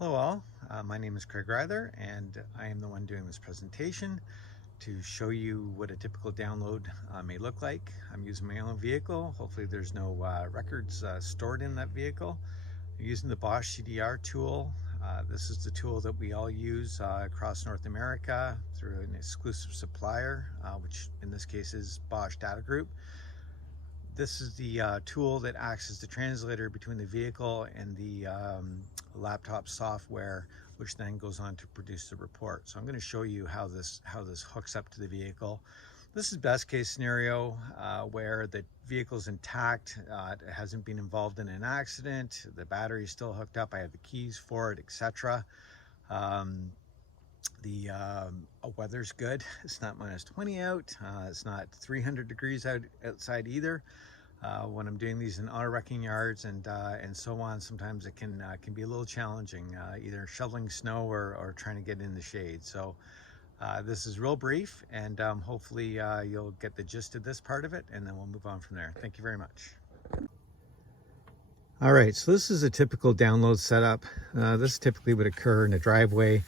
Hello all, my name is Craig Ryther and I am the one doing this presentation to show you what a typical download may look like. I'm using my own vehicle. Hopefully there's no records stored in that vehicle. I'm using the Bosch CDR tool. This is the tool that we all use across North America through an exclusive supplier, which in this case is Bosch Data Group. This is the tool that acts as the translator between the vehicle and the laptop software, which then goes on to produce the report. So I'm going to show you how this hooks up to the vehicle. This is best case scenario where the vehicle is intact, it hasn't been involved in an accident, the battery is still hooked up, I have the keys for it, etc. The weather's good. It's not minus 20 out. It's not 300 degrees outside either. When I'm doing these in auto wrecking yards and so on, sometimes it can be a little challenging, either shoveling snow or trying to get in the shade. So this is real brief, and hopefully you'll get the gist of this part of it, and then we'll move on from there. Thank you very much. All right, so this is a typical download setup. This typically would occur in a driveway,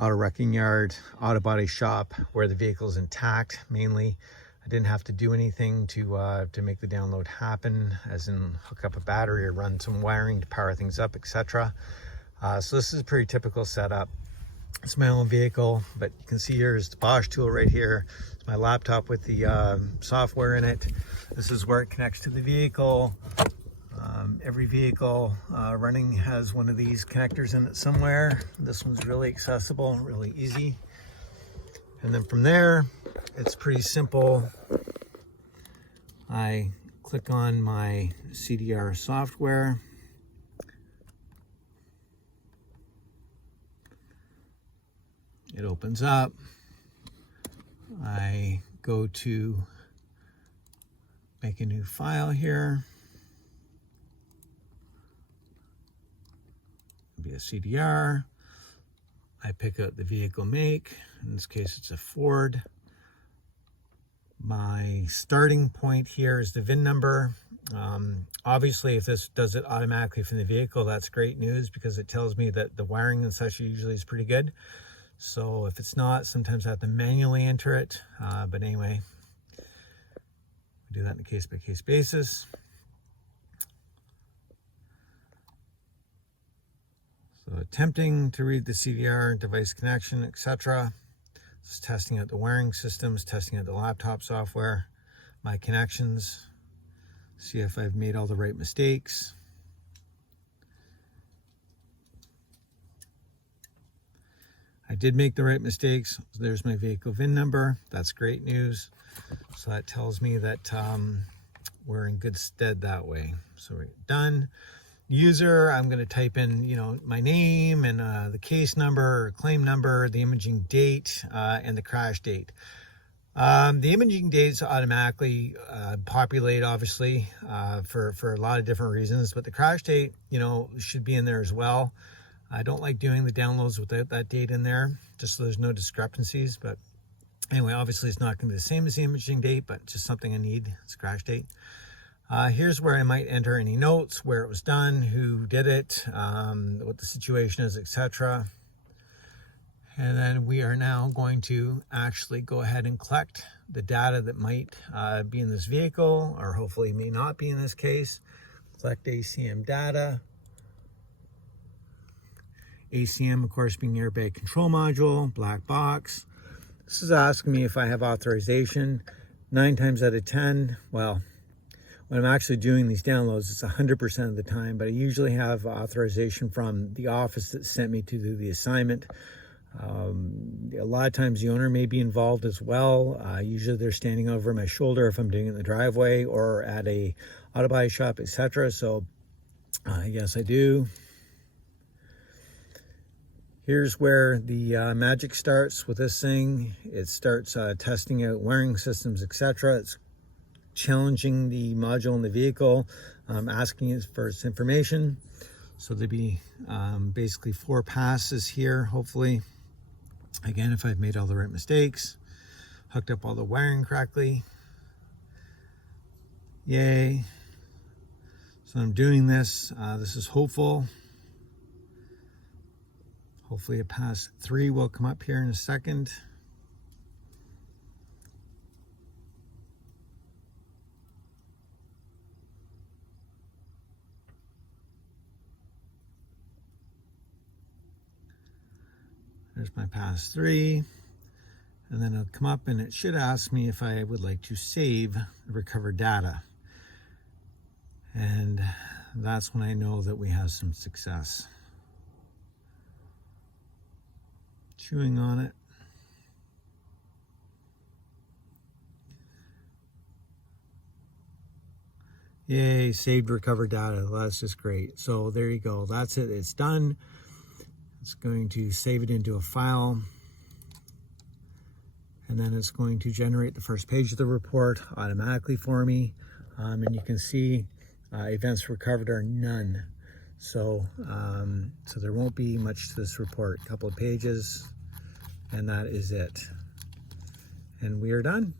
auto wrecking yard, auto body shop, where the vehicle is intact mainly. I didn't have to do anything to make the download happen, as in hook up a battery or run some wiring to power things up, etc. So this is a pretty typical setup. It's my own vehicle, but you can see here's the Bosch tool right here. It's my laptop with the software in it. This is where it connects to the vehicle. Every vehicle running has one of these connectors in it somewhere. This one's really accessible, really easy. And then from there, it's pretty simple. I click on my CDR software. It opens up. I go to make a new file here. Be a CDR. I pick out the vehicle make. In this case, it's a Ford. My starting point here is the VIN number. Obviously, if this does it automatically from the vehicle, that's great news, because it tells me that the wiring and such usually is pretty good. So if it's not, sometimes I have to manually enter it. But anyway, we do that on a case-by-case basis. So attempting to read the CDR, device connection, etc. Just testing out the wiring systems, testing out the laptop software, my connections, see if I've made all the right mistakes. I did make the right mistakes. There's my vehicle VIN number. That's great news. So that tells me that we're in good stead that way. So we're done. User, I'm going to type in, my name and the case number, or claim number, the imaging date, and the crash date. The imaging dates automatically populate, obviously, for a lot of different reasons, but the crash date, should be in there as well. I don't like doing the downloads without that date in there, just so there's no discrepancies. But anyway, obviously it's not going to be the same as the imaging date, but just something I need. It's crash date. Here's where I might enter any notes, where it was done, who did it, what the situation is, etc. And then we are now going to actually go ahead and collect the data that might be in this vehicle, or hopefully may not be in this case. Collect ACM data. ACM, of course, being airbag control module, black box. This is asking me if I have authorization. 9 times out of 10, well, when I'm actually doing these downloads, it's 100% of the time, but I usually have authorization from the office that sent me to do the assignment. A lot of times the owner may be involved as well. Usually they're standing over my shoulder if I'm doing it in the driveway or at a auto body shop, etc. So yes, I do. Here's where the magic starts with this thing. It starts testing out wiring systems, etc. It's challenging the module in the vehicle, asking it for its information. So there'll be basically 4 passes here, hopefully. Again, if I've made all the right mistakes, hooked up all the wiring correctly. Yay. So I'm doing this. This is hopeful. Hopefully a pass 3 will come up here in a second. There's my pass 3. And then it'll come up and it should ask me if I would like to save the recovered data. And that's when I know that we have some success. Chewing on it. Yay, saved recovered data. That's just great. So there you go. That's it. It's done. It's going to save it into a file. And then it's going to generate the first page of the report automatically for me. And you can see events recovered are none. So, so there won't be much to this report. A couple of pages, and that is it. And we are done.